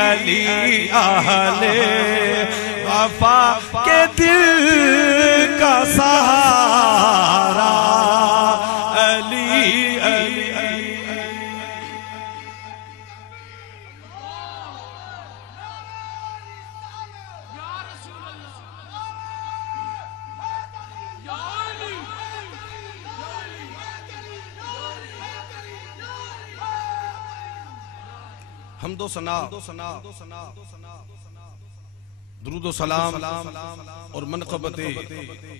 अली आहले वफा के दिल का सहारा अली अली। हमदो सना दुरूद व सलाम और मनक़बत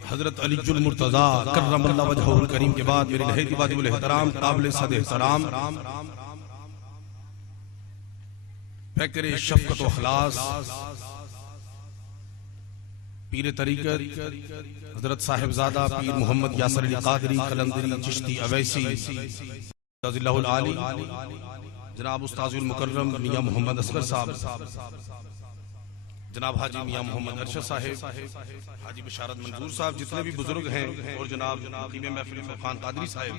हजरत अलीजुल मुर्तज़ा कर्रमल्लाहु वजहुल करीम के बाद मेरे नहायत वाजिबुल एहतराम काबिल सद एहतराम फैक्रे शफ़क़त व इख़लास पीर तरीक़त हजरत साहिबजादा पीर मोहम्मद यासिर अली क़ादरी कलंदरी चिश्ती अवैसी रज़ियल्लाहुल आली जनाब उस्ताजुल मुकर्रम मियां मोहम्मद असगर साहब, जनाब हाजी मियां मोहम्मद अरशद साहिब, हाजी बशारत मंजूर साहब, जितने भी बुजुर्ग हैं और जनाब मुक़ीम महफिल फरखान कादरी साहिब,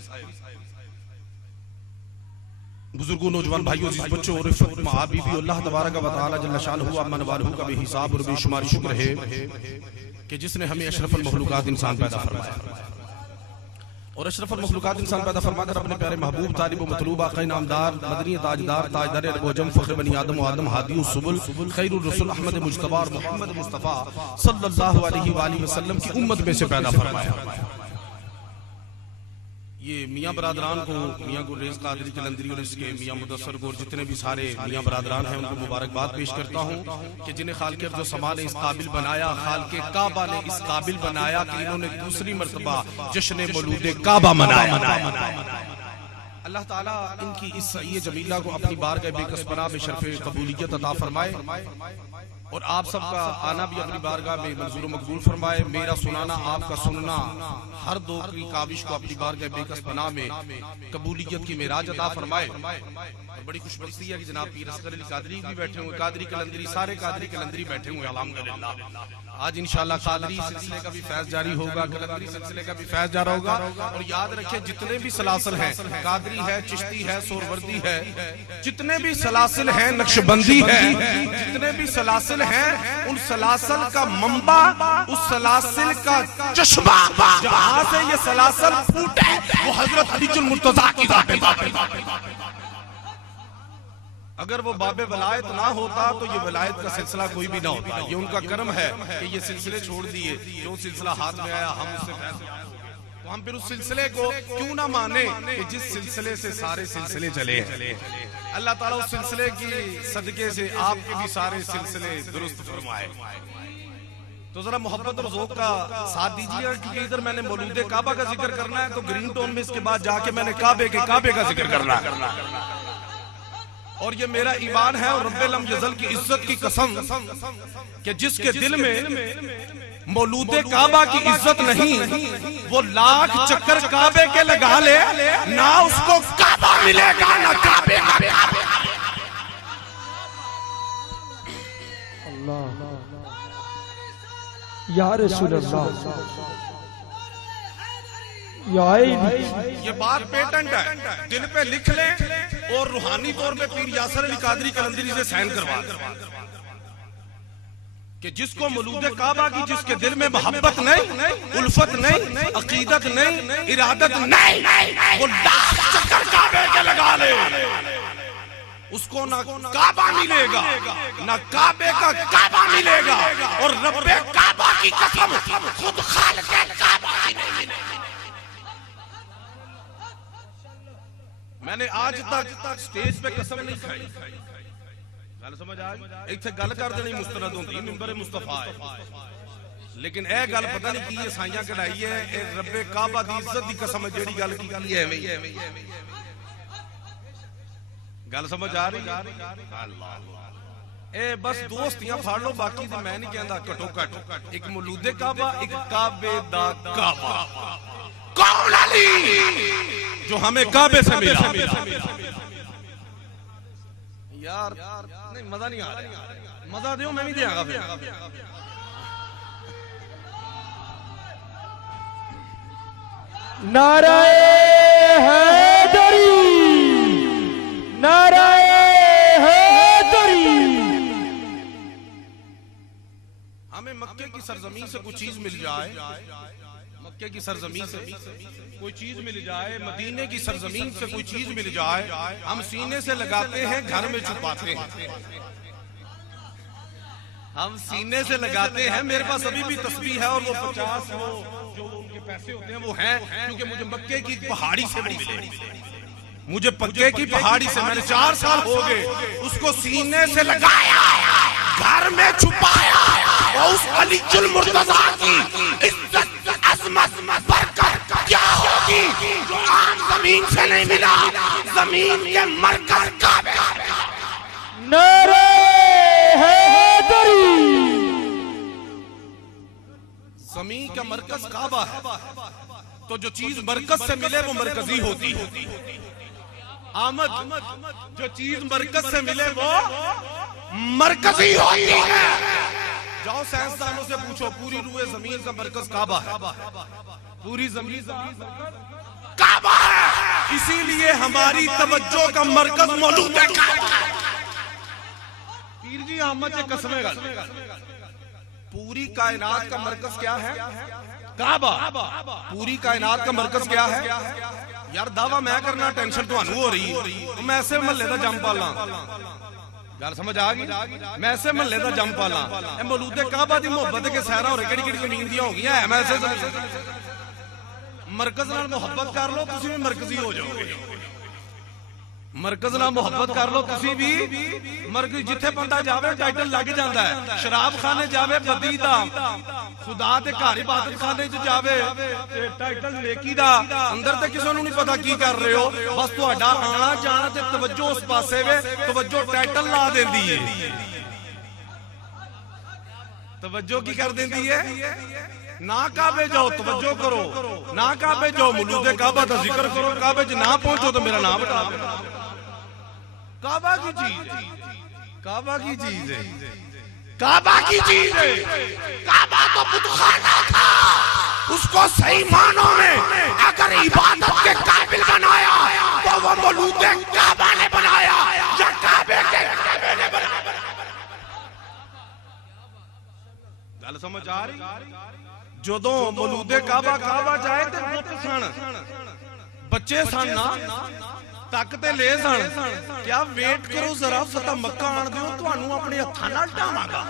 बुजुर्गों, नौजवान भाइयों, बच्चों और आप भी अल्लाह तबारक व तआला जल्ल शानहु अम्मन वालहु का बेहिसाब और बेशुमार शुक्र है कि जिसने हमें अशरफुल मखलूकात इंसान पैदा फरमाया और अशरफुल मखलूकात इंसान पैदा फरमाकर अपने प्यारे महबूब तालिब व मतलूब आक़ाए नामदार मदनी ताजदार ताजदार अरब व अजम फ़ख्र बनी आदम व आदम हादी सुबुल खैरुर रसूल अहमद मुज्तबा मोहम्मद मुस्तफ़ा सल्लल्लाहु अलैहि वसल्लम की उम्मत में से पैदा फरमाया। ये मियाँ बरादरान को, मियाँ गुरेज़ क़ादरी कलंदरी और इसके मियाँ मुदस्सर को और जितने भी सारे मियाँ बरादरान हैं उनको मुबारकबाद पेश करता हूँ कि जिन्हें खालिक़ जो समा ने इस काबिल बनाया, खालिक़ काबा ने इस काबिल बनाया कि इन्होंने दूसरी मर्तबा जश्न मौलूद काबा मनाया। अल्लाह ताला इनकी इस सईए जमीला को अपनी बारगाह बेकसपना में शर्फ़े कबूलियत अता फरमाए और आप सबका आना भी अपनी बारगाह में मंजूर मकबूल फरमाए। मेरा सुनाना, आपका सुनना, हर दो की काविश को अपनी बारगाह बेकसपना में कबूलियत की मेराज अता फरमाए। और बड़ी खुशबख्ती है कि जनाब पीर असगर अली कादरी भी बैठे हुए, कादरी कलंदरी, सारे कादरी कलंदरी बैठे हुए अल्हम्दुलिल्लाह। आज इंशाअल्लाह कादरी सिलसिले का भी फैज़ जारी होगा, कलंदरी सिलसिले का भी फैज़ जारी होगा। और याद रखें जितने भी सलासिल हैं, कादरी है, चिश्ती है, सोरवर्दी है, जितने भी सलासिल हैं, नक्शबंदी है, जितने भी सलासिल हैं, उन सलासिल का मंबा, उस सलासिल का चश्मा जहां से ये सलासिल फूटे वो हजरत अलीजुल मुर्तज़ा की ज़ात। अगर वो बाबे वलायत ना होता तो ये वलायत का सिलसिला कोई भी ना होता। ये उनका कर्म है कि ये सिलसिले छोड़ दिए, जो सिलसिला हाथ में आया हम उससे फैसला, तो हम फिर उस सिलसिले को क्यों ना माने कि जिस सिलसिले से सारे सिलसिले चले हैं। अल्लाह ताला उस सिलसिले की सदके से आपके भी सारे सिलसिले दुरुस्त फरमाए। तो जरा मोहब्बत और ज़ौक़ का साथ दीजिए, क्योंकि इधर मैंने मौलूद काबा का जिक्र करना है तो ग्रीन टोन में इसके बाद जाके मैंने काबे का जिक्र करना है। और ये मेरा ईमान है और रब्बे लम यज़ल की इज्जत की कसम कि जिसके दिल में मौलूद काबा की इज्जत नहीं, वो लाख चक्कर काबे के लगा ले, ना उसको काबा मिलेगा ना काबे का। अल्लाह या रसूल अल्लाह, ये बात पेटेंट है, दिल पे लिख ले और रूहानी तौर पे पीर यासिर अली कादरी कलंदरी से साइन करवा कि जिसको मौलूद काबा की, जिसके दिल में मोहब्बत नहीं, उल्फत नहीं, अकीदत नहीं, इरादत नहीं, वो लाख चक्कर काबे के लगा ले, उसको ना काबा मिलेगा ना काबे का काबा मिलेगा। और रब्बे काबा की कसम, खुद खालिक़ काबा की नहीं। मैंने आज तक स्टेज पे कसम नहीं खाई। गल समझ आ गई? इत्थे गल कर देनी मुस्तनद होंदी, मिंबर मुस्तफा है, लेकिन ए गल पता नहीं की साइयां कढ़ाई है, ए रब्बे काबा दी इज्जत दी कसम जेड़ी गल की है एवें गल समझ आ रही? अल्लाह, ए बस दोस्तियां फाड़ लो, बाकी तो मैं नहीं कहता। घटो घट एक मौलूद काबा, एक काबे दा काबा। कौन अली जो हमें काबे से मिला? यार नहीं, मजा नहीं आ रहा। मजा दो, मैं नहीं देगा फिर। नाराए हैदरी, नाराए हैदरी। मक्के की सरजमीन से कोई चीज मिल जाए, मक्के की सरजमीन से कोई चीज मिल जाए, मदीने की सरजमीन से कोई चीज मिल जाए, हम सीने से लगाते हैं, घर में छुपाते हैं। हम सीने से लगाते हैं। मेरे पास अभी भी तस्बीह है और वो 50 वो जो उनके पैसे होते हैं वो हैं, क्योंकि मुझे मक्के की पहाड़ी से मिले, मुझे मक्के की पहाड़ी से, मैंने 4 साल हो गए उसको सीने से लगाया, घर में छुपाया, और उस अलीजुल मुर्तजा की इज्जत अज़मत बरकत क्या होगी जो आम जमीन से नहीं मिला। जमीन के मरकज काबे। नारे हैदरी। जमीन का मरकज काबा है, तो जो चीज मरकज से मिले वो मरकजी होती है। आमद, जो चीज मरकज से मिले वो मरकजी होती है। जाओ साइंसदानों से पूछो, पूरी रूए जमीन का मरकज काबा है, पूरी जमीन काबा है, इसीलिए हमारी तवज्जो का मरकज मौजूद है काबा। पीर जी अहमद से कसमें गल, पूरी कायनात का मरकज क्या है? काबा। पूरी कायनात का मरकज क्या है? यार दावा मैं करना, टेंशन तो हो रही है, मैं ऐसे महल्ले का जम पाला, गल समझ आ गई? मैं ऐसे महल्ले का जम पाला, मौलूदे काबा दी मोहब्बत के सहरा हो रहे, केड़ी केड़ी जमीन दी हो गई है, मैं ऐसे मरकज नाल मोहब्बत कर लो, तुसी भी मरकजी हो जाओगे। मरकज नाल मोहब्बत कर लो, तुसी भी मरकज। जिथे बंदा जावे टाइटल लग जाता है, शराब खाने जावे बदी दा, खुदा दे घर इबादत खाने च जावे टाइटल नेकी दा, अंदर ते किसी नूं नहीं पता की कर रहे हो, बस तुहाडा आना जाना ते तवज्जो उस पासे वे, तवज्जो टाइटल ला देंदी है। तवज्जो की कर देंदी है? ना काबे जाओ तवज्जो करो, ना काबे जाओ मौलूदे काबा का जिक्र करो, काबे च ना पहुंचो तो मेरा नाम हटा दो। काबा की चीज है, काबा की चीज है, काबा की चीज है। काबा तो बुतखाना था, उसको सही मानों में अगर इबादत के काबिल बनाया तो वो मौलूदे काबा ने बनाया या काबे के काबे ने बनाया। गल समझ आ रही? जदों मौलूदे काबा काबा जाए ते बुत सन, बच्चे सन ना, तक ते ले सन। क्या वेट करो जरा, फतह मक्का आण दिओ, तुहानू अपने हत्थां नाल ढावांगा।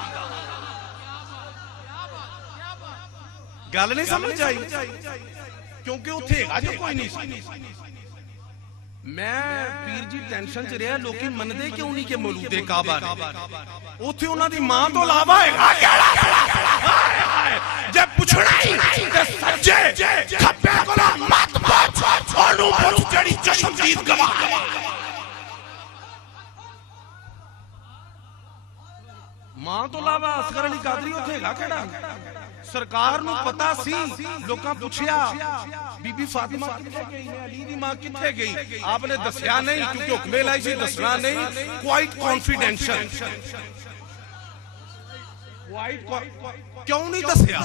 गल नहीं समझ आई? क्योंकि उत्थे हैगा जो कोई नहीं सी। मैं पीर जी टेंशन च रहा, लोकी मनदे क्यों नहीं कि मौलूदे काबा ने? उत्थे उन्हां दी मां तो इलावा हैगा केड़ा? जे पुछना ही ते सज्जे खब्बे कोला मत पुछ, ओनू पुछ जेड़ी चश्मदीद गवाह है। मां तो इलावा असगर अली कादरी उत्थे हैगा केड़ा? सरकार नू पता सी, लोकां पुछया बीबी फातिमा किथे गई ने, अली दी मां किथे गई? आपने दस्या नहीं, क्योंकि हुक्म लाई सी दसना नहीं, क्वाइट कॉन्फिडेंशियल। क्यों नहीं दस्या?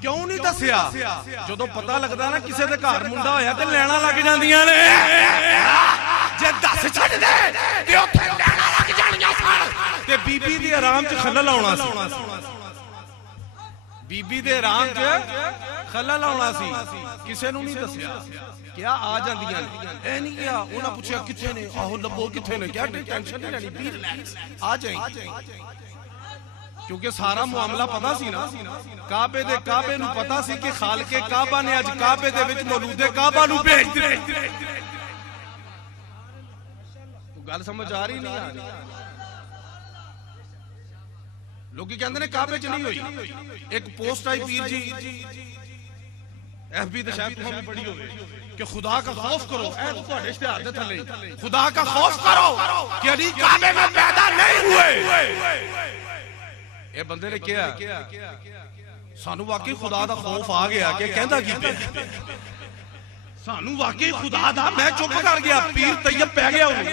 क्यों नहीं दस्या? जदों पता लगदा ना किसी दे घर मुंडा होया ते लैणा लग जांदियां ने, जे दस छड्ड दे ते उत्थे लैणा लग जाणियां सन ते बीबी दी आराम च खलल आउणा सी। बीबी दे आराम च खलल आउणा सी, किसे नूं नहीं दस्या। क्या आ जांदियां ने, ए नहीं किया, उन्हां पुछया किथे ने, आहो लब्बो किथे ने, क्या टेंशन नहीं लेनी, बी रिलैक्स, आ जाए। क्योंकि सारा मामला पता सी ना, काबे दे काबे नूं पता सी कि खालके काबा ने अज काबे दे विच मौलूदे काबा नूं भेज दित्ते। तो गल समझ आ रही नहीं? आ रही? लोग कहते ने काबे च नहीं हुई। एक पोस्ट आई पीर जी एफबी ते शायद तुहां भी पढ़ी होवे कि खुदा का खौफ करो, ऐ तो तुहाडे इश्तिहार दे थल्ले खुदा का खौफ करो कि अली काबे में पैदा नहीं हुए। ये बंदे ने क्या सानू वाकई खुदा दा खौफ आ गया कि कहंदा की पे सानू वाकई खुदा दा। मैं चुप कर गया, पीर तैयब पै गया उन्हें,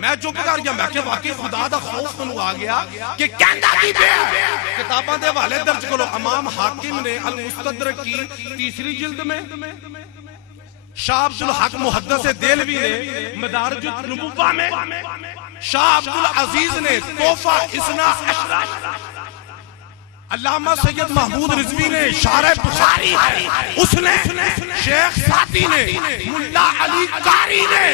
मैं चुप कर गया। मैं वाकई खुदा दा खौफ मैनू आ गया कि कहंदा की पे। किताबां दे हवाले दर्ज करो, इमाम हाकिम ने अल मुस्तदरक की 3री जिल्द में, शाह अब्दुल हक मुहद्दिस देलवी ने मदारिजुन नबुव्वा में, शाह अब्दुल अजीज ने तोहफा इसना अशरा, अल्लामा सैयद महमूद रिजवी ने शारे बुखारी है, उसने शेख सादी ने, मुल्ला अली कारी ने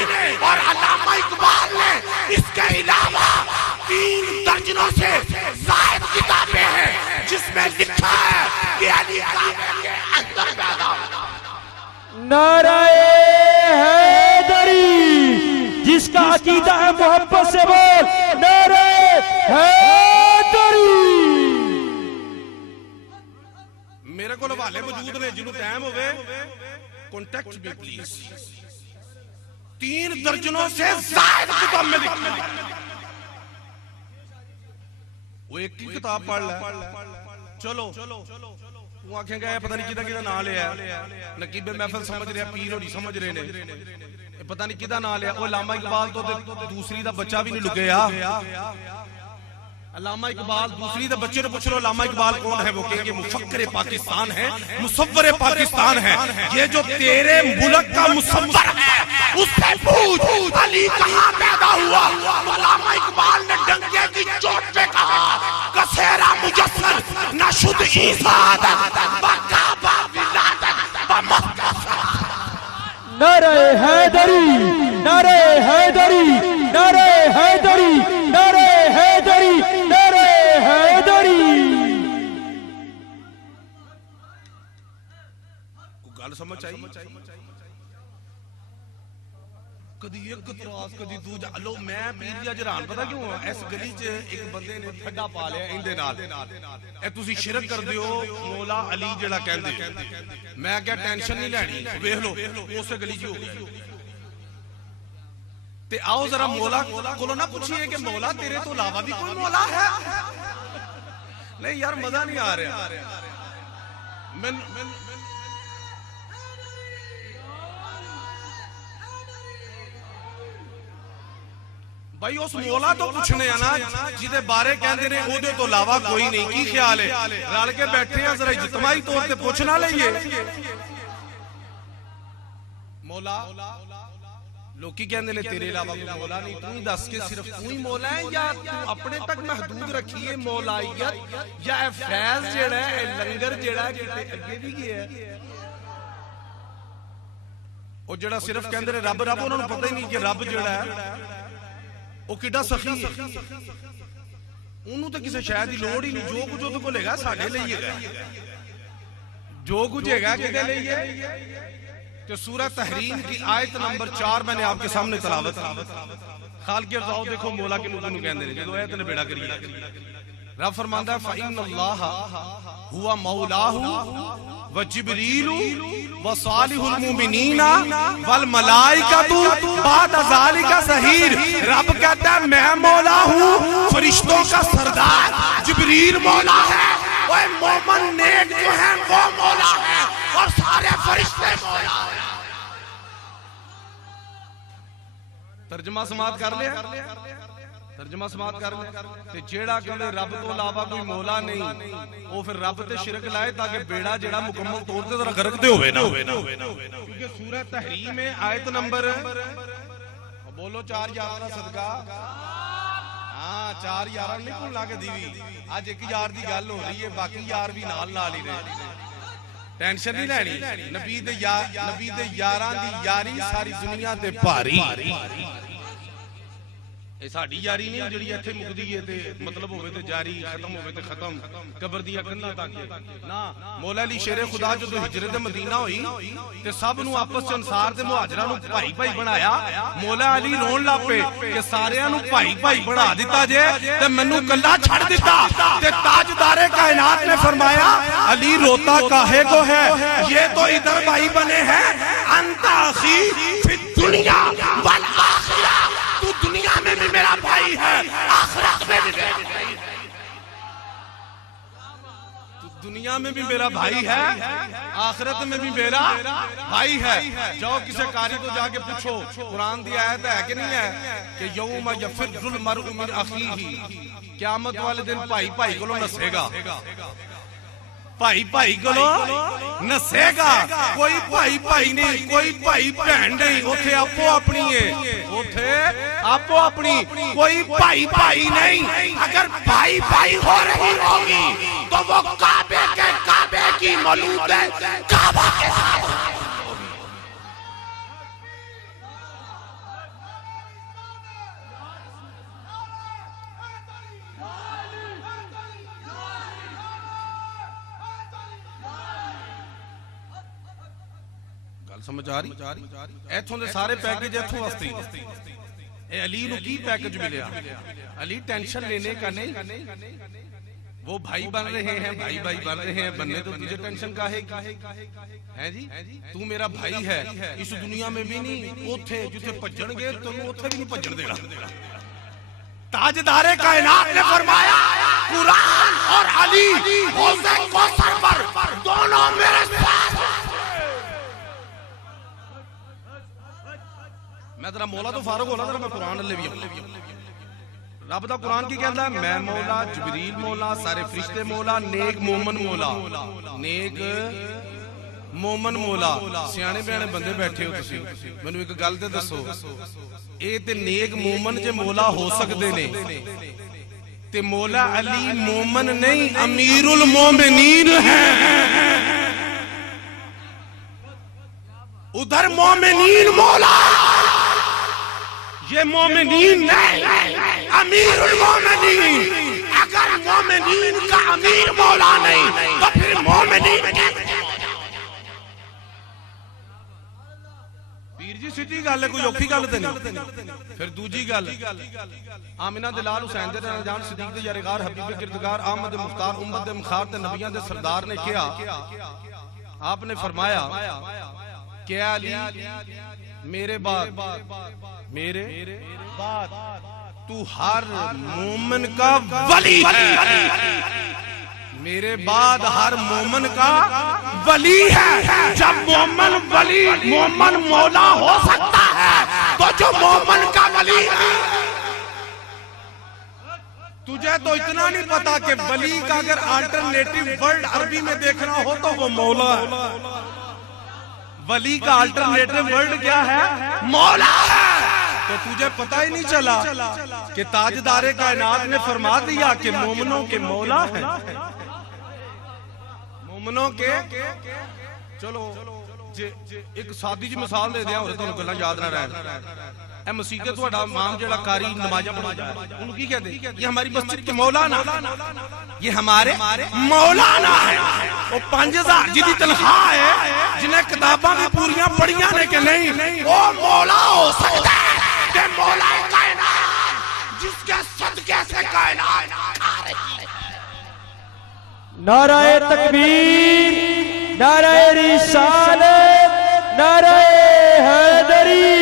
और अल्लामा इकबाल ने, इसके अलावा 3 दर्जनों से ज़ायद किताबें हैं जिसमें लिखा है कि अली के अंदर पैदा नारे हैदरी, जिसका अकीदा है मोहब्बत से बोल नारे हैदरी। मेरे को हवाले मौजूद ने, जिन्होंने टाइम होवे कॉन्टेक्ट भी प्लीज। 3 दर्जनों से ज़ायद किताब में लिखा है, वो एक ही किताब पढ़ ले। चलो वो आखेंगे पता नहीं किदा नाम लिया, नकीबे महफिल समझ रहे, पीर होरी समझ रहे ने, पता नहीं किदा नाम लिया। वो अल्लामा इकबाल तो दूसरी दा बच्चा भी नहीं लुकिया। अल्लामा इकबाल दूसरी दा बच्चे ने पूछ लो अल्लामा इकबाल कौन है, वो कहेंगे मुफक्किर पाकिस्तान है, मुसव्वर पाकिस्तान है। ये जो तेरे मुल्क का मुसव्वर है उससे पूछ अली कहां पैदा हुआ। अल्लामा इकबाल ने डंके की चोट पे कहा कसेरा मुजस्सर नशुद ईसाद बकाबा विलादत बमक्का। नारे हैदरी, नारे हैदरी, नारे हैदरी, नारे हैदरी, नारे हैदरी। गल समझ आई? कदी एक तरास कदी दूजा। लो मैं पीर जी हैरान पता क्यों हां, इस गली च एक बंदे ने ठड्डा पा लिया इंदे नाल। ए तुसी शिरक कर दियो मौला अली जेड़ा कहंदे। मैं क्या टेंशन नहीं लेनी, वेख लो उस गली च हो गई। ते आओ जरा मौला कोलो ना पूछिए कि मौला तेरे तो अलावा भी कोई मौला है। नहीं यार मजा नहीं आ रहा। भाई उस मौला तो पूछने ना जिदे बारे कहते ने ओदे तो अलावा कोई नहीं। की ख्याल है? रल के बैठे हैं, जरा इज्तमाई तौर पे पूछ ना लईए। मौला लोकी कहते ने तेरे अलावा कोई मौला नहीं, तू ही दस के सिर्फ तू ही मौला है, या तू अपने तक महदूद रखी है मौलाइयत, या फैज जेड़ा है लंगर जेड़ा किते अगे भी गया है। और जेड़ा सिर्फ कहते ने रब रब, उन्होंने पता ही नहीं कि रब जेड़ा है वो किड्डा सखी है। उन्होंने तो किसी शायद की लोड़ ही नहीं। जो कुछ ਉਹਦੇ ਕੋਲ ਹੈਗਾ ਸਾਡੇ ਲਈ ਹੈਗਾ, जो कुछ हैगा किदे ਲਈ है। तो सूरह तहरीम की आयत नंबर 4 मैंने आपके सामने तलावत। खाल के रजाओ देखो मौला के नुकू कहंदे ने जो आयत ने बेड़ा करिए। रब फरमांदा है फइन्नल्लाह हुवा मौलाहु व जिब्रीलु व सालिहुल मुमिनीना वल मलाइकतु बाद ज़ालिका ज़हीर। रब कहता है मैं मौला हूँ, फरिश्तों का सरदार जिब्रील मौला है, ओए मोमिन नेक जो है वो मौला है, और सारे फरिश्ते मौला है। तर्जुमा समात कर लिया? तर्जुमा समात कर ले। ते जेड़ा कहंदे रब तो अलावा कोई मौला नहीं, वो फिर रब ते शिरक लाए ताकि बेड़ा जेड़ा मुकम्मल तौर ते जरा गर्क ते होवे ना। क्योंकि सूरह तहरीम में आयत नंबर बोलो 4 यार दा सदका। हां 4 यार नहीं भुलना के दीवी। आज 1 यार दी गल हो रही है, बाकी यार भी नाल नाल ही ने। टेंशन नहीं लेनी। नबी दे यारां दी यारी सारी दुनिया ते भारी। साड़ी यारी नहीं जी इत्थे मुकदी है ते मतलब होवे ते जारी, खत्म होवे ते खत्म, कबर दी कंधा तक ना। मौला अली शेरे खुदा जो हिजरत मदीना हुई ते सब नु आपस च अंसार ते मुहाजिरां नु भाई भाई बनाया। मौला अली रोन लग पे कि सारियां नु भाई भाई बना दिता जे ते मैनू कल्ला छड़ दिता। ते ताजदारे कायनात ने फरमाया अली रोता काहे को है, ये तो इधर भाई बने हैं। अंता अखी फिद दुनिया वल आखिरा, तू दुनिया में भी मेरा भाई है, आखिरत में भी मेरा भाई है। तू दुनिया में भी मेरा भाई है, आखिरत में भी मेरा भाई है। जाओ किसी कारी को जाके पूछो कुरान की आयत है कि नहीं है कि यौम यफिरुल मरउ मिन अखीही, क़यामत वाले दिन भाई भाई को नसेगा। भाई भाई को नसेगा, कोई भाई भाई नहीं, कोई भाई बहन नहीं, उथे आपो अपनी है, उथे आपो अपनी, कोई भाई भाई नहीं। अगर भाई भाई हो रही होगी तो वो काबे की मौलूद है, काबा के साथ। समझ आ रही? इथों दे सारे पैकेज इथों वास्ते ए अली नूं की पैकेज मिलिया? अली टेंशन लेने का नहीं, वो भाई बन रहे हैं, भाई भाई बन रहे हैं, बनने तो तुझे टेंशन काहे है जी? तू मेरा भाई है, इस दुनिया में भी नहीं, ओथे जिथे भज्जणगे तैनूं ओथे भी नहीं भज्जण देना। ताजदारे कायनात ने फरमाया कुरान और अली हौज़े कौसर पर दोनों मेरे साथ। मैं तेरा मौला तो फारूक होला, तेरा मैं कुरान ले भी रब दा कुरान की कहता है, मैं मौला, जिबरील मौला, सारे फरिश्ते मौला, नेक मोमन मौला, नेक मोमन मौला। सियाने बयाने बंदे बैठे हो तुसी, मैनू एक गल ते दसो, ए ते नेक मोमन जे मौला हो सकते ने ते मौला अली मोमन नहीं अमीरुल मोमिनीन है। उधर मोमिनीन मौला, ये मोमिनीन नहीं, अमीरुल मोमिनीन। अगर मोमिनीन का अमीर मौला नहीं तो फिर मोमिनीन कैसे? पीर जी सीधी गल है, कोई औखी गल तो नहीं। फिर दूजी गल, आमिना दे लाल हुसैन दे जान सिद्दीक दे यारेगार हबीब किरदगार अहमद मुख्तार उम्मत दे मुखार ते नबियां दे सरदार ने कहा, आपने फरमाया कि अली मेरे बाद तू हर मोमिन का वली है, मेरे बाद हर मोमिन का वली है। जब मोमिन वली मोमिन मौला हो सकता है तो जो मोमिन का वली है, तुझे तो इतना नहीं पता कि वली का अगर अल्टरनेटिव वर्ड अरबी में देखना हो तो वो मौला है। वली का अल्टरनेटिव वर्ड क्या है? मौला है। तो तुझे पता ही नहीं चला कि ताजदारे कायनात ने फरमा दिया कि मोमिनों के मौला है, मोमिनों के। चलो एक सादी जी मिसाल दे दिया, तुहानू गल्लां याद ना रह। मसीते तुहाडा इमाम जेड़ा कारी नमाज़ां पढ़ाता है, उन्होंने की कहते? ये हमारी मस्जिद के मौलाना, ये हमारे मौलाना है। वो 5000 जिहदी तनख्वाह है, जिन्हें किताबां भी पूरियां पढ़ियां ने कि नहीं, वो मौला हो सकता है कि मौला कायनात, जिसके सदके से कायनात आ रही है। नाराए तकबीर, नाराए रिसालत, नाराए हैदरी,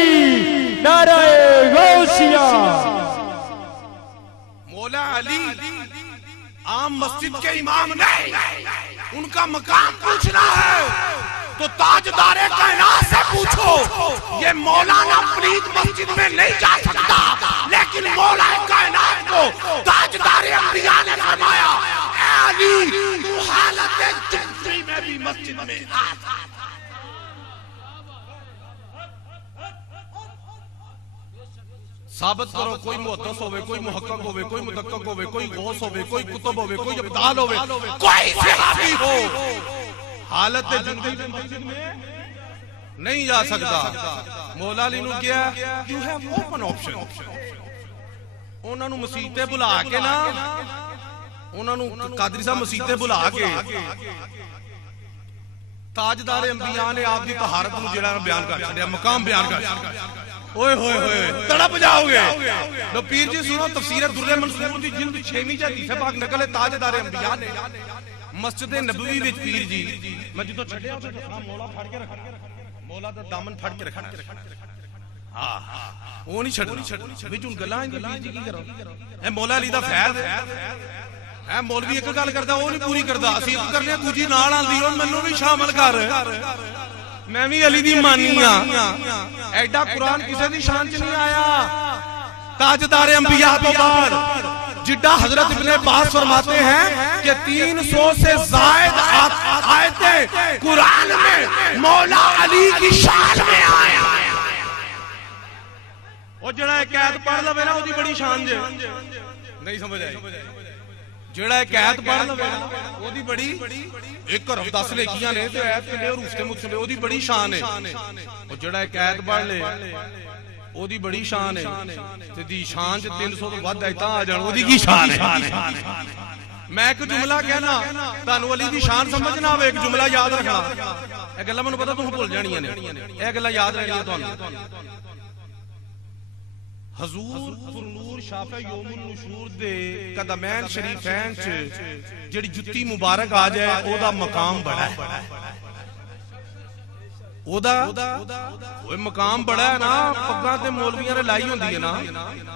नाराए गौसिया। मौला अली आम मस्जिद के इमाम नहीं, उनका मकाम पूछना है तो ताजदारे कायनात से पूछो। ये मौलाना प्लीज मस्जिद में नहीं जा सकता, लेकिन मौला कायनात को ताजदारे अंबिया ने फरमाया, ऐ अली तू हालत जिंदगी में भी मस्जिद में आ। साबित करो, कोई मुहद्दिस होवे, कोई मुहक्किक होवे, कोई मुदक्किक होवे, कोई गौस होवे, कोई कुतुब होवे, कोई अब्दाल होवे, कोई सहाबी हो, हालत जिंदगी मस्जिद में नहीं जा सकता। मौला अली नूं क्या, यू हैव ओपन ऑप्शन। उन्हां नूं मसीते बुला के ना, उन्हां नूं कादरी साहब मसीते बुला के ताजदारे अंबिया ने आप दी तहारत नूं जेड़ा बयान कर छड़िया, मकाम बयान कर छड़िया। ओए होए होए तड़प जाओगे। तो पीर जी सुनो, तफसीर दुर्रे मंसूर दी जिल्द 6वीं च हदीस पाक नकल है ताजदारे अंबिया ने मस्जिद नबवी विच पीर जी मैं जदों छड्डिया उसे मौला फड़ के रखा, मौला दा दामन फड़ के रखना। हां वो नहीं छड्डना विच हुन गल्लां इंदी पीर जी की करो। ए मौला अली दा फैज़ है, मौलवी एक गल करदा वो नहीं पूरी करदा, असीं तो करने दूजी नाल आंदी ओ मैनू भी शामिल कर, मैं भी अली दी मानी हां। एडा कुरान किसी दी शान च नहीं आया ताजदारे अंबिया तो बाद। जिड्डा हजरत इब्ने अब्बास फरमाते हैं कि 300 से जायद आयतें कुरान में मौला अली की शान में आया। और जड़ा एक आयत पढ़ लवे ना ओदी बड़ी शान जे नहीं समझ आई। जड़ा एक आयत पढ़ लवे ना ओदी बड़ी एक हरफ 10 लिखियां ने ते आयत किने रूफ ते मुतले ओदी बड़ी शान है। और जड़ा एक आयत पढ़ ले ओदी बड़ी शान है ते दी शान च 300 तो वध आयतां आ जाण ओदी की शान है। मैं एक जुमला कहना तानू अली दी शान समझ ना आवे एक जुमला याद रखना। ए गल्लां मैनूं पता तुहां भुल जाणियां ने ए गल्लां याद रहणियां तुहानू। हजूर नूर शाफे यौमुल नुशूर दे कदमैन शरीफैन च जेड़ी जुत्ती मुबारक आ जाए ओदा मकाम बड़ा है। ओदा ओए मकाम बड़ा है ना। पग्गां ते मौलवियां ने लाई होंदी है ना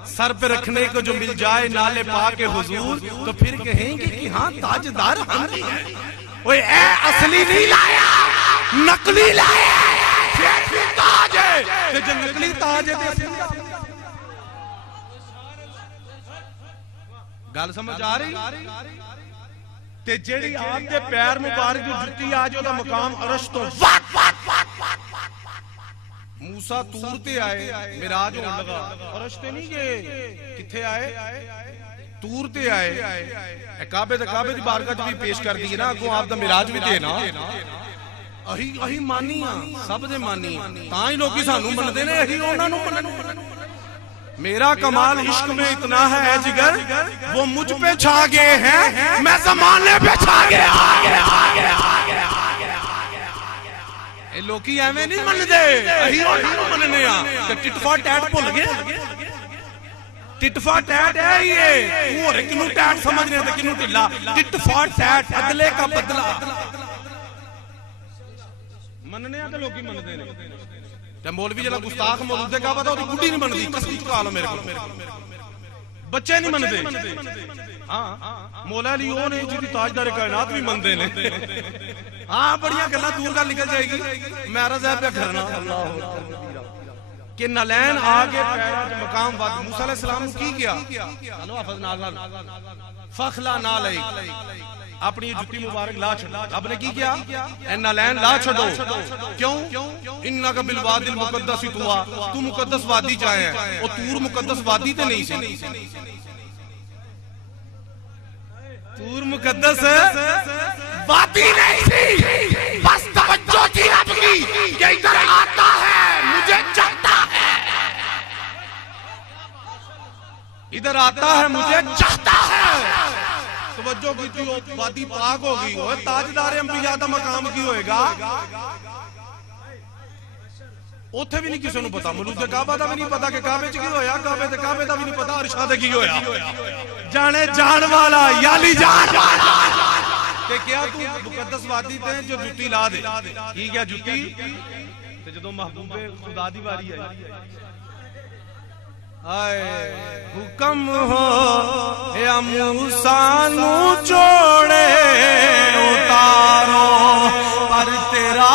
सर पे रखने को जो मिल जाए नाले पाके हुजूर तो फिर कहेंगे कि हाँ ताजदार हम ही हैं। ओए ए असली नहीं लाया नकली लाया फिर ताज है ते जो नकली ताज है ते गल समझ आ रही। ते जेड़ी आपके पैर मुबारक जो जुत्ती आज ओदा मकाम अरश तो मूसा तूर ते आए मिराज होने लगा अरश ते नहीं गए किथे आए तूर ते आए। काबे दी बारगाह च भी पेश कर दी ना अगों आप दा मिराज भी ते ना अही मानी सब दे मानी तां ही लोग सानू मनदे ने अही उन्हां नू मनन। मेरा कमाल इश्क में इतना है जिगर वो मुझ पे छा गए हैं मैं ज़माने पे छा गया। ए लोकी एवें नहीं मनदे अही उन्हां मनने आ ते टिट फॉर टैट भुल गए। टिट फॉर टैट है ये तू होरे किनू टैट समझने ते किनू ढिला। टिट फॉर टैट अदले का बदला मनने आ ते लोकी मनदे ने। मौलवी जरा गुस्ताख मौलूद का पता ओदी गुड्डी नहीं बनदी कसम चुका लो मेरे को बच्चे नहीं मनदे। हां मौला अली ओ ने जिदी ताजदार कायनात भी मनदे ने। हां बड़ियां गल्लां दूर का निकल जाएगी। महराज है पे करना अल्लाह के नलैन आगे पैरा च मकाम वद मूसा अलैहि सलाम की किया चलो हफज नाल फखला ना लई अपनी जुत्ती मुबारक ला छड़ो। आपने की किया ए नलैन ला छड़ो क्यों इन्नका बिल वादिल मुकद्दस तुआ तू मुकद्दस वादी च आया है और तूर मुकद्दस वादी ते नहीं सी। तूर मुकद्दस वादी नहीं थी बस तवज्जो थी आपकी कि इधर आता है मुझे चाहता है इधर आता है मुझे चाहता है। तवज्जो की थी वादी पाक होगी ओए ताजदार अंबिया दा मकाम की होएगा। ओथे भी नहीं किसी नूं पता मलूद काबा दा भी नहीं पता कि काबे च की होया काबे दा भी नहीं पता अरशा ते की होया। जाने जान वाला याली जान वाला ते क्या तू मुकद्दस वादी ते जो जुत्ती ला दे की क्या जुत्ती ते जदों महबूबे खुदा दी वारी आई आए हुक्म हो या मूसा नू जोड़े उतारो पर तेरा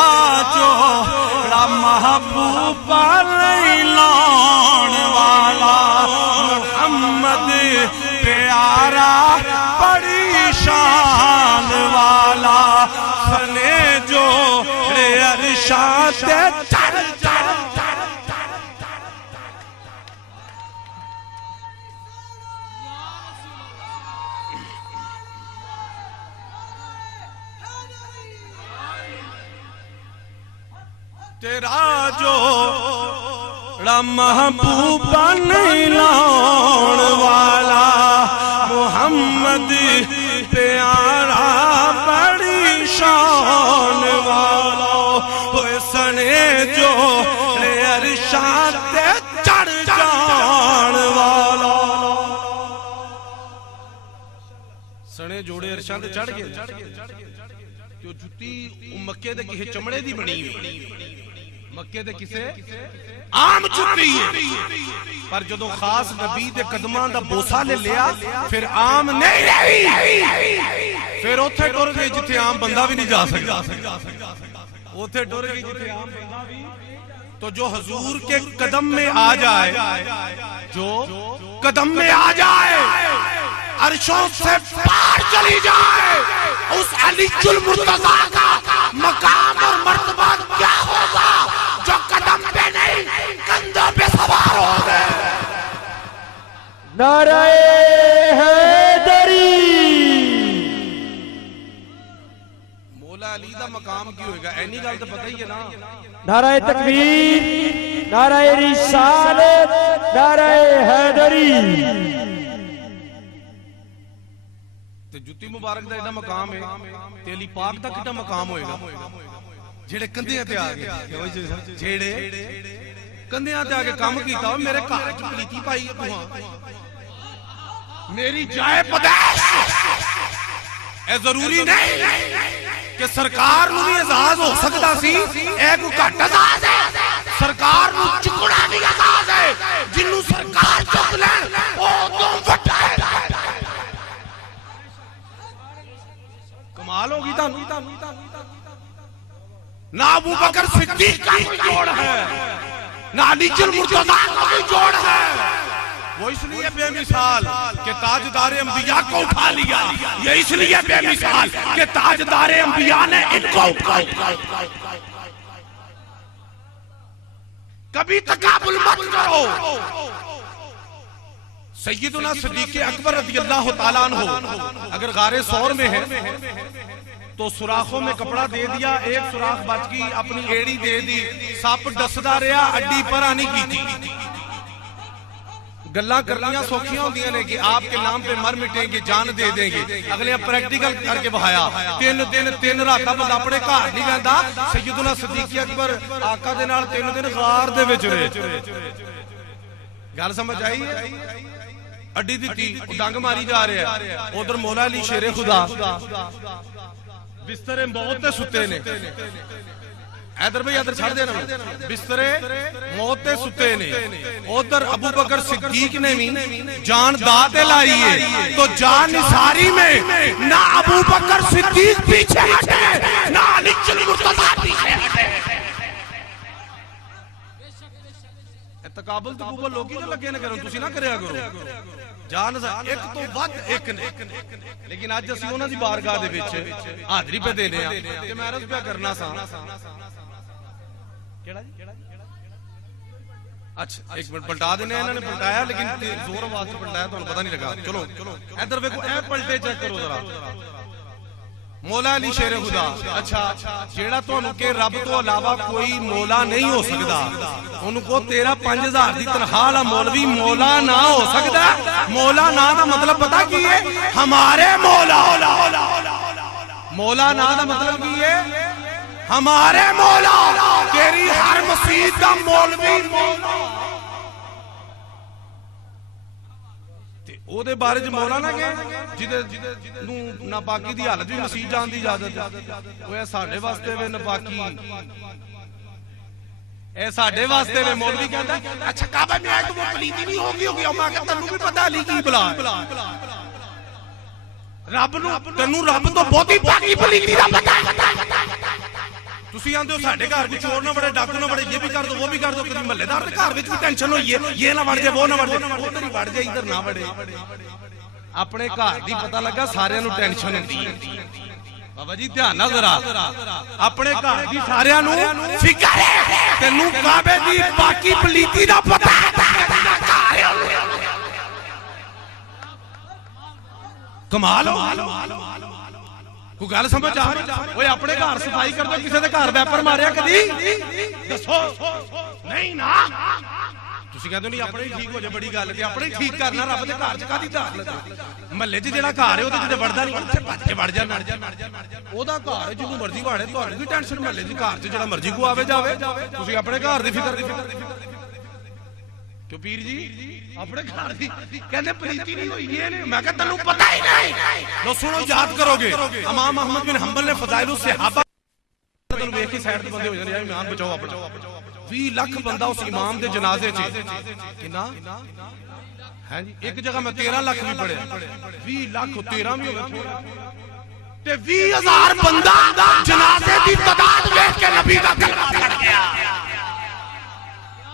जोड़ा महबूबा नहीं लाउण वाला मुहम्मद प्यारा बड़ी शान वाला सने जोड़े अरशाद तेरा जो महबूबा नहीं लाउण वाला मुहम्मद प्यारा बड़ी शान वाला सने जो अरशाद चढ़ जान वाला सने जोड़े अरशाद चढ़ गए। जो जुत्ती मक्के दे किसे चमड़े दी बनी मक्के दे किसे आम जुत्ती है पर जदों खास नबी दे कदमां दा बोसा ले लिया फिर आम नहीं रही। फिर ओथे टुर गई जिथे आम बंदा भी नहीं जा सकता। ओथे टुर गई जिथे आम बंदा भी तो जो हुजूर के कदम में आ जाए जो कदम में आ जाए अर्शों से पार चली जाए, उस अलीजुल मुर्तज़ा का मकाम और मर्तबा क्या होगा जो कदम पे नहीं कंधों पे सवार हो गए। नाराए हैदरी। मौला अली दा मकाम की होएगा, ऐनी गल तो पता ही है ना। नाराए तकबीर, नाराए रिसालत, नाराए हैदरी। ते जुत्ती मुबारक दा एडा मकाम है, ते अली पाक दा कितना मकाम होएगा जेड़े कंधियां ते आ गए, जेड़े कंधियां ते आके काम कीता। मेरे घर च पलीती पाई है तू, मेरी जाए पदैश ए जरूरी नहीं कि सरकार नूं भी एजाज हो सकदा सी, ए कोई घट एजाज है। सरकार नूं चुकना भी एजाज है, जिन्नू सरकार चुक लैण ओ उदों वड्डा है। कमाल होगी तानू। ना अबू बकर सिद्दीक का कोई जोड़ है, ना अलीजुल मुर्तज़ा का कोई जोड़ है। वो इसलिए बेमिसाल कि ताजदार अंबिया को उठा लिया, ये इसलिए बेमिसाल कि ताजदार अंबिया ने इनको उठाया। कभी तकाबुल मत करो। सैयदुना सिद्दीक़ अकबर रज़ियल्लाहु ताला अन्हु अगर गारे सौर में है तो सुराखों में कपड़ा दे दिया, एक सुराख बच गई, अपनी एड़ी दे दी, सप डसदा रहा, अड्डी पर आनी की थी। गल्लां करनियां सौखियां होंदियां ने कि आपके नाम पे मर मिटेंगे, जान दे देंगे। अगले प्रैक्टिकल करके बहाया। 3 दिन 3 रातां बंदा अपने घर नहीं रहिंदा। सैयदुना सिद्दीक़ अकबर आका दे नाल 3 दिन गार दे विच रहे। गल समझ आई है? अड्डी दी डंग मारी जा रहा है, उधर मौला अली शेरे खुदा बिस्तरे मौत ते सुते ने। इधर भाई इधर छड़ देना, बिस्तरे मौत ते सुते ने। उधर अबू बकर सिद्दीक ने भी जान दाते लाई है, तो जान निसारी में ना अबू बकर सिद्दीक पीछे हटे, ना अलीजुल मुर्तज़ा पीछे हटे। तकाबुल तकूबल लोग जो लगे ना करो, तुसी ना करया करो। जान एक तो वध एक ने, लेकिन अज असीं उन्हां दी बारगाह दे विच हाज़री पे देने आ ते मैं अर्ज़ पिया करना सा। केड़ा जी? अच्छा एक मिनट पलटा देने, इन्हां ने पलटाया लेकिन जोर आवाज से पलटाया, तुहानू पता नहीं लगा। चलो इधर देखो, ए पलटे चेक करो जरा। मौला अली शेरे खुदा। अच्छा जेड़ा तुहानू के रब तो अलावा कोई मौला नहीं हो सकदा, उनको तेरा 5000 दी तनख्वाह वाला मौलवी मौला ना हो सकदा। मौला ना दा मतलब पता की है? हमारे मौला। मौला ना दा मतलब की है? हमारे मौला। तेरी हर मस्जिद दा मौलवी मौला। ਉਹਦੇ ਬਾਰੇ ਚ ਮੌਲਾ ਨਾ ਕਹੇ ਜਿਹਦੇ ਨੂੰ ਨਾਪਾਕੀ ਦੀ ਹਾਲਤ ਵੀ ਮਸੀਹ ਜਾਣ ਦੀ ਇਜਾਜ਼ਤ ਹੈ। ਉਹ ਇਹ ਸਾਡੇ ਵਾਸਤੇ ਵੇ ਨਾਪਾਕੀ, ਇਹ ਸਾਡੇ ਵਾਸਤੇ ਵੇ। ਮੌਲਵੀ ਕਹਿੰਦਾ ਅੱਛਾ ਕਾਬਾ में आए तो वो पलीती नहीं होगी। ਉਹ ਮੈਂ ਕਿਹਾ ਤੈਨੂੰ ਵੀ ਪਤਾ ਅਲੀ ਕੀ ਬਲਾ ਰੱਬ ਨੂੰ, ਤੈਨੂੰ ਰੱਬ ਤੋਂ ਬਹੁਤੀ ਪਾਕੀ ਪਲੀਤੀ ਦਾ ਪਤਾ। ਤੁਸੀਂ ਆਂਦੇ ਹੋ ਸਾਡੇ ਘਰ ਕੋਈ ਚੋਰ ਨਾ ਵੜੇ, ਡਾਕੂ ਨਾ ਵੜੇ, ਇਹ ਵੀ ਕਰ ਦੋ वो भी कर दो। कभी ਮਹੱਲੇਦਾਰ ਦੇ ਘਰ ਵਿੱਚ ਵੀ ਟੈਨਸ਼ਨ ਹੋਈ ਹੈ, ਇਹ ਨਾ ਵੜ ਜਾਏ, ਉਹ ਨਾ ਵੜ ਜਾਏ, ਉਧਰ ਹੀ ਵੜ ਜਾਏ, ਇਧਰ ਨਾ ਵੜੇ। ਆਪਣੇ ਘਰ ਦੀ ਪਤਾ ਲੱਗਾ ਸਾਰਿਆਂ ਨੂੰ ਟੈਨਸ਼ਨ ਹੁੰਦੀ ਹੈ। ਬਾਬਾ ਜੀ ਧਿਆਨ ਨਾਲ ਜ਼ਰਾ, ਆਪਣੇ ਘਰ ਦੀ ਸਾਰਿਆਂ ਨੂੰ ਫਿਕਰ ਹੈ। ਤੈਨੂੰ ਕਾਬੇ ਦੀ ਬਾਕੀ ਪਲੀਤੀ ਦਾ ਪਤਾ ਕਮਾਲ ਹੋ। कोई गल समझ आ रही? ओए अपने घर सफाई कर दो, किसी के घर वैपर मारिया कदी? दसो नहीं ना। तुसी कहंदे नहीं अपने ही ठीक हो जाए, बड़ी गल है। अपने ही ठीक करना, रब दे घर च कादी दाखलत? महल्ले च जेड़ा घर है ओदे च वड़दा नहीं, उत्थे भज के वड़ जाना। ओदा घर है, जिन्नू मर्जी वाड़े, तुहानू की टेंशन? महल्ले च घर च जेड़ा मर्जी को आवे जावे, तुसी अपने घर दी फिक्र। क्यों पीर जी अपने घर दी कहते प्रीति नहीं हुई है? मैं कहता तैनू पता ही नहीं। लो सुनो, याद करोगे इमाम अहमद बिन हंबल ने फजाइल सहाबा तैनू वेख के साइड ते बंदे हो जाने, यार ईमान बचाओ अपना। 20 लाख बंदा उस इमाम दे जनाजे च किना है जी। एक जगह मैं 13 लाख भी पढ़े, 20 लाख 13 भी हो गए ते 20,000 बंदा जनाजे दी तादाद देख के नबी दा कलमा पढ़ गया।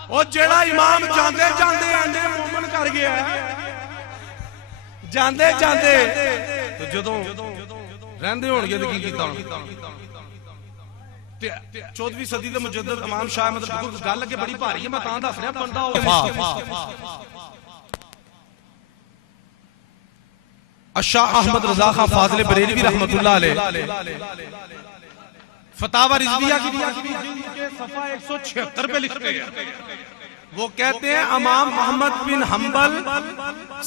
और जेड़ा इमाम जांदे जांदे आंदे मोमन कर गया, ਜਾਂਦੇ ਜਾਂਦੇ ਤੇ ਜਦੋਂ ਰਹਿੰਦੇ ਹੋਣਗੇ ਤੇ ਕੀ ਕੀਤਾ ਤੇ 14ਵੀਂ ਸਦੀ ਦੇ ਮੁਜੱਦਦ ਇਮਾਮ ਸ਼ਾਹ ਮਤਲਬ ਗੱਲ ਅੱਗੇ ਬੜੀ ਭਾਰੀ ਹੈ, ਮੈਂ ਤਾਂ ਦੱਸ ਰਿਹਾ ਬੰਦਾ शाह अहमद रजा खां फाजिल बरेलवी रहमतुल्लाह अलैह फतावा रिजविया की सफा 176 पे लिखते हैं, वो कहते हैं इमाम अहमद बिन हंबल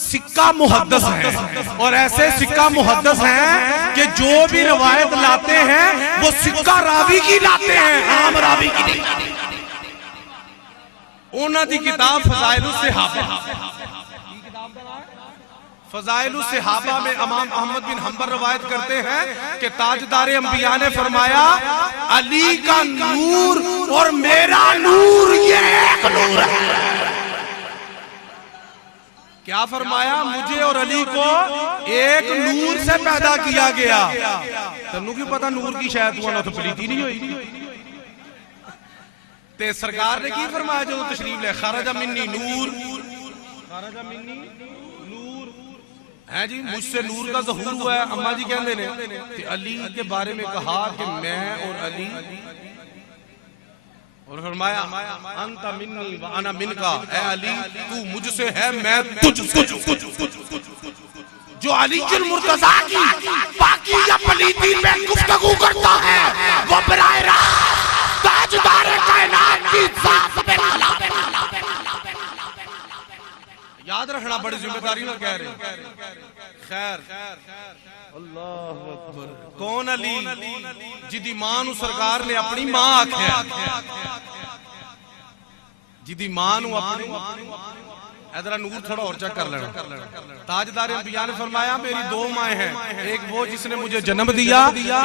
सिक्का मुहद्दस हैं, और ऐसे सिक्का मुहद्दस हैं कि जो भी रवायत लाते हैं वो सिक्का रावी की लाते हैं, आम रावी की नहीं। उन्हां दी किताब फज़ाइलुस सहाबा, फज़ाइलुस सहाबा में इमाम अहमद बिन हंबल रवायत करते हैं कि ताजदार अंबिया ने फरमाया अली का नूर और मेरा नूर ये एक नूर है। क्या फरमाया? मुझे और अली को एक नूर से पैदा किया गया। तन्नू क्यों पता नूर की शायद तू तो पलीती नहीं हुई। ते सरकार ने की फरमाया जो तशरीफ ले खरजा मिन्नी नूर, खरजा मिन्नी है जी, मुझसे नूर का ज़हूर हुआ है। अम्मा जी कहते ने कि अली के बारे में कहा कि मैं और अली, और फरमाया अंता मिन्नी व अना मिनका, ऐ अली तू मुझसे है मैं तुझ। जो अली जुल मुर्तज़ा की पाकी या पलीती पे गुफ्तगू करता है वो बराए रास्त ताजदार कायनात की ज़ात पे खला। याद रखना, बड़ी जिम्मेदारी में कह रहे। खैर अल्लाह अकबर। कौन अली जिदी मां नू सरकार ने अपनी मां आख्या, जिदी मां नू अपनी, इधर नूर थोड़ा और चेक कर लेना। ताजदार अंबिया ने फरमाया मेरी दो माएं हैं, एक वो जिसने मुझे जन्म दिया,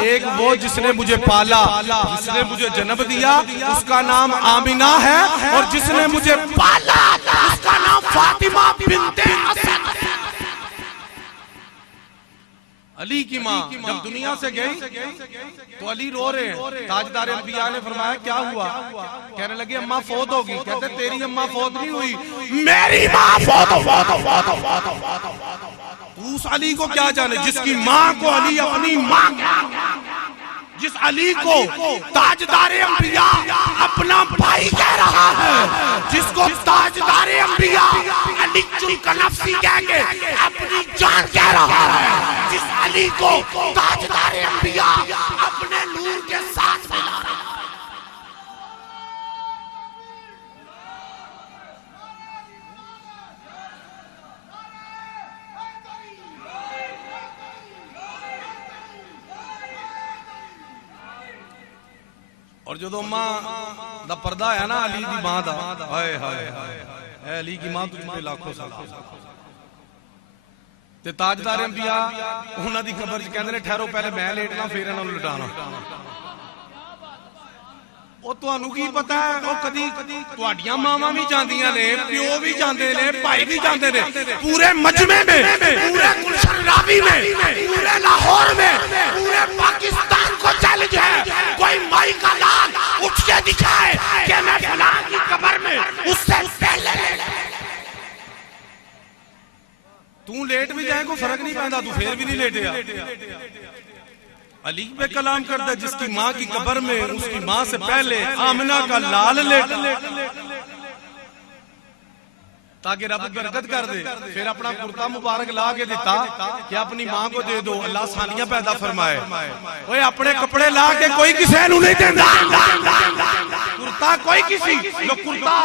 एक वो जिसने मुझे पाला। जिसने मुझे जन्म दिया उसका नाम आमिना है, और जिसने मुझे पाला उसका नाम फातिमा बिन्ते असद। अली की मां जब दुनिया से गई तो अली रो रहे हैं। ताजदार अंबिया ने फरमाया क्या हुआ? कहने लगे अम्मा फौत होगी। कहते तेरी अम्मा फौत नहीं हुई, मेरी मां फौत। उस अली को क्या जाने जिसकी मां को अली अपनी मां, जिस अली को ताजदार अंबिया अपना भाई कह रहा है, जिसको ताजदार अंबिया अली नफ्सी कह के अपनी जान कह रहा है, जिस अली को ताजदार अंबिया अपने नूर के साथ मिला रहा है। और जो मां दा पर्दा है ना अली दी मां दा, हाय हाय हाय अली की मां तुझ पे लाखों सलाम। ते ताजदार अंबिया उन्हां दी कब्र च कहंदे ने ठहरो पहले मैं लेटना फिर इन्हां नूं लटाना। ओ तुहानू की पता है ओ कदी तुहाडियां मावां भी जांदियां ने, प्यो भी जांदे ने, भाई भी जांदे ने, पूरे मजमे में, पूरे गुलशन रावी में, पूरे लाहौर में, पूरे पाकिस्तान को चैलेंज है कोई माई का लाल उठ के दिखाए कि मैं फलां की कब्र में उससे पहले। तू लेट भी जाए कोई फर्क नहीं पैंदा, तू फिर भी नहीं लेटेगा। अली पे कलाम करता है जिसकी मां की कब्र में उसकी मां से पहले आमिना का लाल लेट, ताकि रब बरकत कर दे। फिर अपना कुर्ता मुबारक ला के देता कि अपनी मां को दे दो, अल्लाह सानिया पैदा फरमाए। ओए अपने कपड़े ला के कोई किसी नूं नहीं देंदा, कुर्ता कोई किसी जो कुर्ता